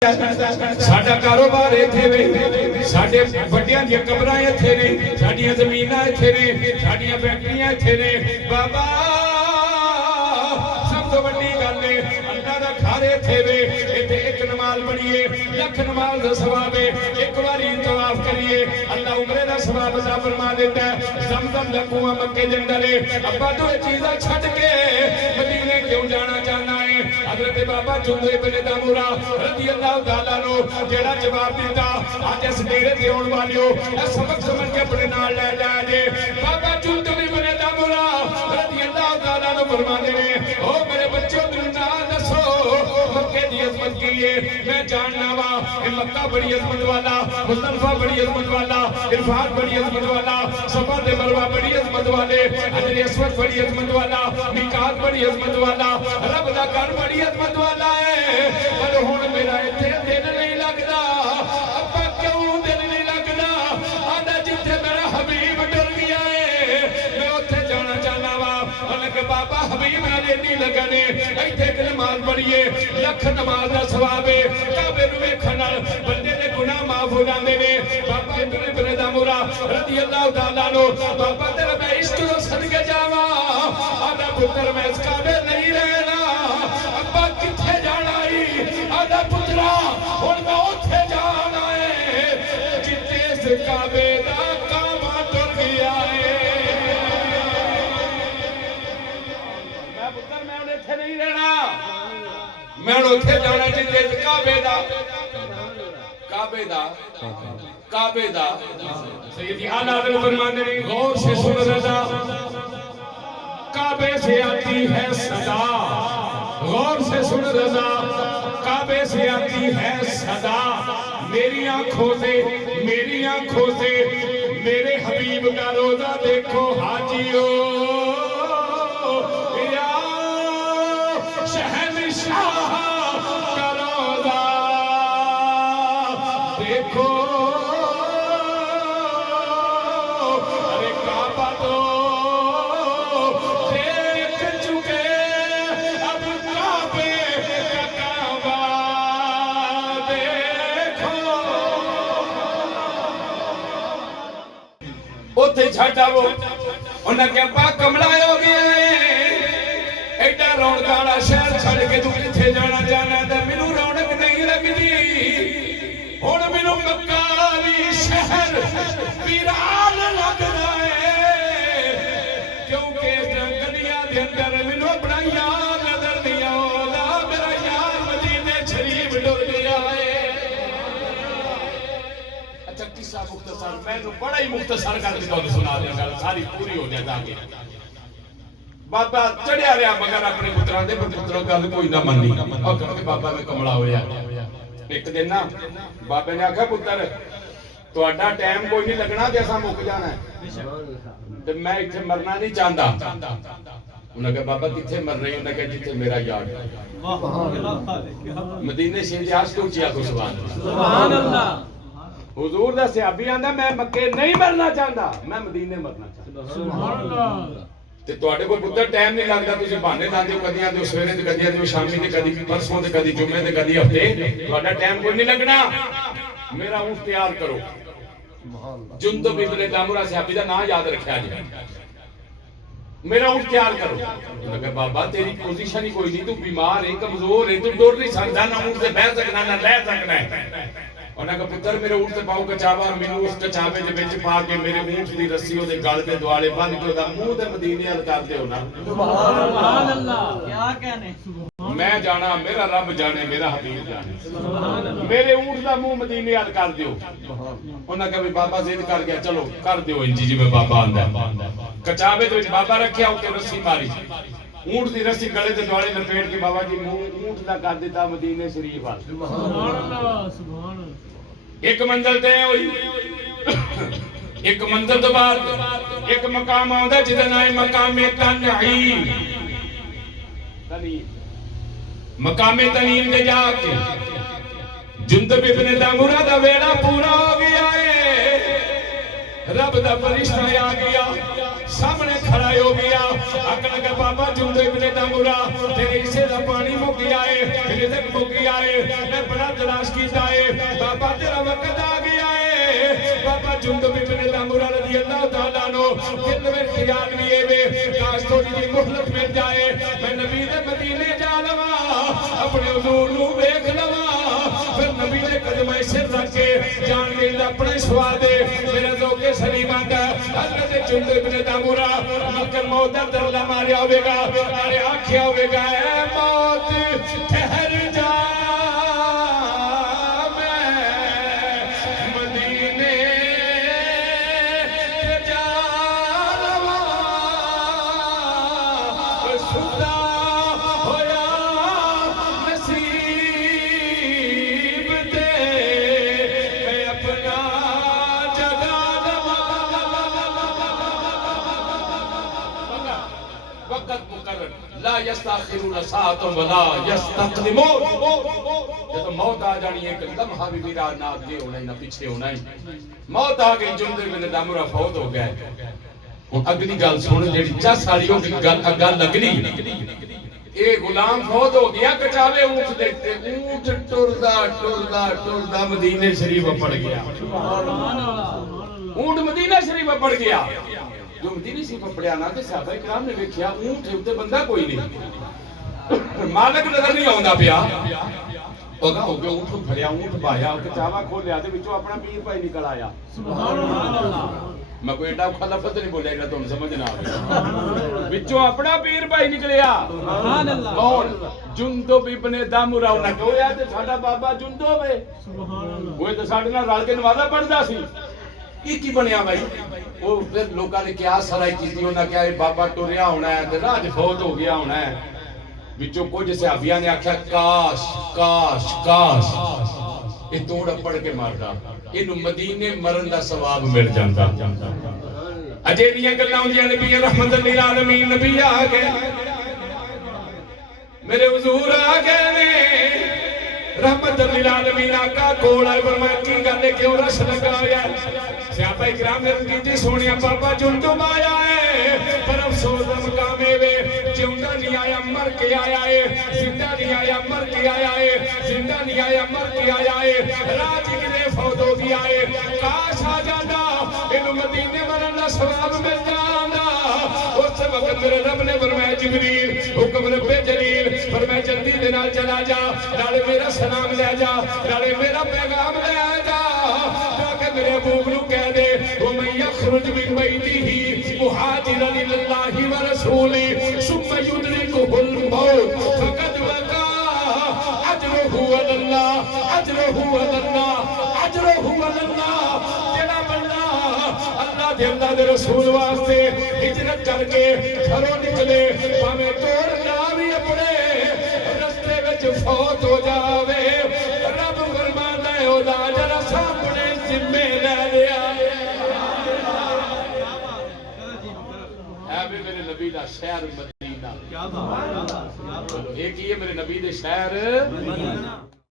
साडा कारोबार इत्थे वे, साडे वड्डियां दी कबरां इत्थे ने, साडीआं ज़मीनां इत्थे ने, साडीआं फैक्ट्रियां इत्थे ने। बाबा सब तो वड्डी गल है अल्लाह दा घर इत्थे वे, इत्थे एक नमाज पढ़िए लख नमाज दा सवाब है, एक बारी तवाफ करिए अल्लाह उमरे दा सवाब अता फरमा देता है। ज़मज़म दा कुआं मक्के दे अंदर है। अब्बा दो चीज़ां छड्ड के मदीने क्यों जाना चाहना है? हज़रत बाबा जुंदे इब्ने दामुरा रज़ी अल्लाह तआला नो जेड़ा जवाब दिता आज इस डेरे ते आउण वालियो सबक समझ के अपने नाल ले जाया जे। बाबा जुंदे इब्ने दामुरा रज़ी अल्लाह तआला नो फरमांदे ने ओ मेरे बच्चों मेनू ना दसो मक्के दी अज़मत की है। मैं जानना वा ए मक्का बड़ी अज़मत वाला, मुस्तफा बड़ी अज़मत वाला, इरफान बड़ी अज़मत वाला, सफा ते मरवा बड़ी अज़मत वाले, हजर अस्वद बड़ी अज़मत वाला, मिकात बड़ी अज़मत वाला, रब दा घर बड़ी अज़मत वाला है। पर हुण मेरा इत्थे दिल नहीं लगदा। अब्बा क्यों दिल नहीं लगदा? आंदा जिथे मेरा हबीब टुर गया है मैं उत्थे जाना चाहना वा। उन्हें बाबा हबीब नाल इन्नी लगन है इत्थे एक नमाज पढ़िए लख नमाज दा सवाब है। काबे नूं वेखण नाल बंदे दे गुनाह माफ हो जांदे ने। बाबा इब्ने दामुरा रज़ी अल्लाह तआला नो बाबा तेरा मैं इश्क दा सदके जावां। आंदा पुत्र मैं इस काबे नहीं रहना। अब्बा किथे जाना है? आंदा पुत्रा हुण मैं उत्थे जाना है जिथे इस काबे दा काबा टुर गया है। मैं पुत्र मैं हुण इत्थे नहीं रहना, मैं हुण उत्थे जाना जिथे इस काबे दा सैयदी आला हज़रत फरमाते हैं गौर से सुन रज़ा काबे से आती है सदा। गौर से सुन रज़ा काबे से आती है सदा। मेरी आंखों से मेरे हबीब का रोजा देखो हाजियो या शहंशाह का रोजा देखो। अरे काबा तो देख चुके अब काबे का काबा देखो। उथे छड्ड आवो उन्हें क्या पा कमला हो गया एडा रौनक वाला शहर छड़ के तू किथे जाना चाहना? ते मैनू रौनक नहीं लगदी। हुण मैनू मक्का वी शहर वीरान लगदा है क्योंकि गलियां दे अंदर मैनू अपना यार नजर नहीं आउंदा। मेरा यार मदीने शरीफ डुर गया है। अच्छा किस्सा मुख्तसर मैनू बड़ा ही मुख्तसर करके तुहानू सुना दियां गल सारी पूरी हो जाए ताकि बाबा चढ़िया रहा मगर अपने पुत्रां दे पुत्रों गल कोई ना मन्नी। और क्योंकि बाबा में कमला होया एक दिन ना बाबे ने आखा पुत्र तुहाडा टाइम कोई नहीं लगना ते असां मुक जाना है ते मैं इत्थे मरना नहीं चाहता। उन्हें कहा बाबा किथे मरना है? उन्हें कहा जिथे मेरा यार मदीने शरीफ आज तो उचिया को सुभान अल्लाह। हुजूर दा सहाबी आंदा मैं मक्के नहीं मरना चाहता, मैं मदीने मरना चाहता। सुभान अल्लाह। ते तुहाडे कोल पुत्तर टाइम नहीं लगदा, तुसीं बहाने लांदे हो, कदी आंदे हो सवेरे ते कदी आंदे हो शामी ते कदी परसों ते कदी जुम्मे ते कदी हफ्ते। तुहाडा टाइम कोई नहीं लगना, मेरा ऊंट तैयार करो। जुंदब इब्ने दामुरा सहाबी दा नाम याद रखिया जी। मेरा ऊंट तैयार करो। लगा बाबा तेरी पोजीशन ही कोई नहीं, तू बीमार है कमजोर है, तू डोर नहीं सकदा, ना ऊंट ते बैठ सकना ना ले सकना है। उन्हें कहा पुत्र मेरे ऊंट ते पाओ कचावा, मैनू उस कचावे दे विच पा के मेरे ऊंट दी रस्सी ओदे गल दे दुआले बंद के ओदा मुंह ते मदीने अल कर दिओ ना। सुभान अल्लाह। क्या कहने? मैं जाना मेरा रब जाने मेरा हबीब जाने। सुभान अल्लाह। मेरे ऊंट दा मुंह मदीने अल कर दिओ। उन्हें कहा भी बाबा जिद कर गया चलो कर दिओ इंज जिवें बाबा आंदा। कचावे दे विच बाबा रखिया उते रस्सी मारी, ऊंट दी रस्सी गले दे दुआले लपेट के बाबा जी मुंह ऊंट दा कर दिता मदीने शरीफ अल। सुभान अल्लाह। सुभान अल्लाह। एक मंजिल तय हुई, एक मंजिल तो बाद एक मकाम आउंदा जिहदा नाम है मकामे तनईम। मकामे तनईम ते जाके जुंदब इब्ने दामुरा दा वेड़ा पूरा हो गया है। रब दा फरिश्ता आ गया सामने खड़ा हो गया। आखन लगा बाबा जुंदे इब्ने दामुरा तेरे हिस्से दा पानी मुक गया है, रिज़्क मुक गया है। मैं बड़ा तलाश ख्याल भी है वे काश थोड़ी जी मोहलत मिल जाए मैं नबी दे मदीने जा लवा अपने हुजूर नू वेख लवा फिर नबी दे कदमां सिर रख के जान दे अपने स्वाद मेरा ज़ौक़े सलीम आंदा हज़रत जुंद इब्न दामुरा मलकल मौत दा दरला मारिया होवेगा अरे आखिया होवेगा ऐ मौत ठहर जा ला यस्ताखिरून साअतन वला यस्तक़दिमून जब मौत आ जानी है एक लम्हा भी मेरा ना आगे होना ही ना पीछे होना ही मौत आ गई जुंद इब्न दामुरा फौत हो गए हुन अगली गल सुन जेडी 10 सालियों की गल अगली ए गुलाम फौत हो गया कचावे ऊंट देखते ऊंट टुरदा टुरदा टुरदा मदीने शरीफ पड़ गया सुभान अल्लाह ऊंट मदीना शरीफ पड़ गया जो मदीने शरीफ पड़िया ना ते सहाबा किराम ने देखिया ऊंट उत्ते बंदा कोई नहीं मालिक नजर नहीं आउंदा पिया ओगा हो गया ऊंट फड़िया ऊंट पाया कचावा खोलिया ते विचों अपना पीर भाई निकल आया सुभान अल्लाह मैं कोई एडा औखा लफ्ज़ नहीं बोलेगा तुम समझ ना आवे विचों अपना पीर भाई निकलिया सुभान अल्लाह कौन जुंदुब इब्न दामुरा उन्हें कहा ते साडा बाबा जुंदुब है सुभान अल्लाह वो तो साडे नाल रल के नमाज़ां पढ़दा सी की बनया भाई वो फिर लोगों ने क्या सराई की उन्हें क्या बाबा टुरिया होना है राज फौत हो गया होना है विचों कुछ सहाबियां ने आख्या काश काश काश ये तोड़ पढ़ के मारदा इनू मदीने मरन दा सवाब मिल जांदा अजे दियां गल्लां होंदियां नबी रहमत लिल आलमीन नबी आ गए मेरे हुजूर आ गए ने रहमत लिल आलमीन आका कोल आए फरमाया की गल है क्यों रस लगा होया सहाबा किराम ने कीती सोनिया बाबा जुंदुब आया है पर अफसोस दा मकाम है वे जिंदा नहीं आया मर के आया है जिंदा नहीं आया मर के आया है जिंदा नहीं आया मर के आया है राज किने फौत हो गया है काश आ जांदा इनु मदीने मरन दा सवाब मिल जांदा उस वक्त मेरे रब ने फरमाया जिब्रील हुक्म रब्बे जलील फरमाया जल्दी दे नाल चला जा नाले मेरा सलाम ले जा नाले मेरा पैगाम ले जा ताकि मेरे अबूब नु कह दे ओ मैं यखरुज मिन बैतिही मुहाजिरन इलल्लाहि व रसूली सुम्मा युदरिकुहुल मौत फकद वका अजरुहु अल्लाह अजरुहु अल्लाह अजरुहु अल्लाह जेड़ा बंदा अल्लाह दे अल्लाह दे रसूल वास्ते हिजरत करके घरों निकले भाਵੇਂ तोड़ ना भी अपने रस्ते विच फौत हो जावे रब फरमांदा है ओदा जरा सामने जिम्मे ले लिया है मेरे नबी दा शहर मदीना क्या बात है एक ही है मेरे नबी दे शहर मदीना।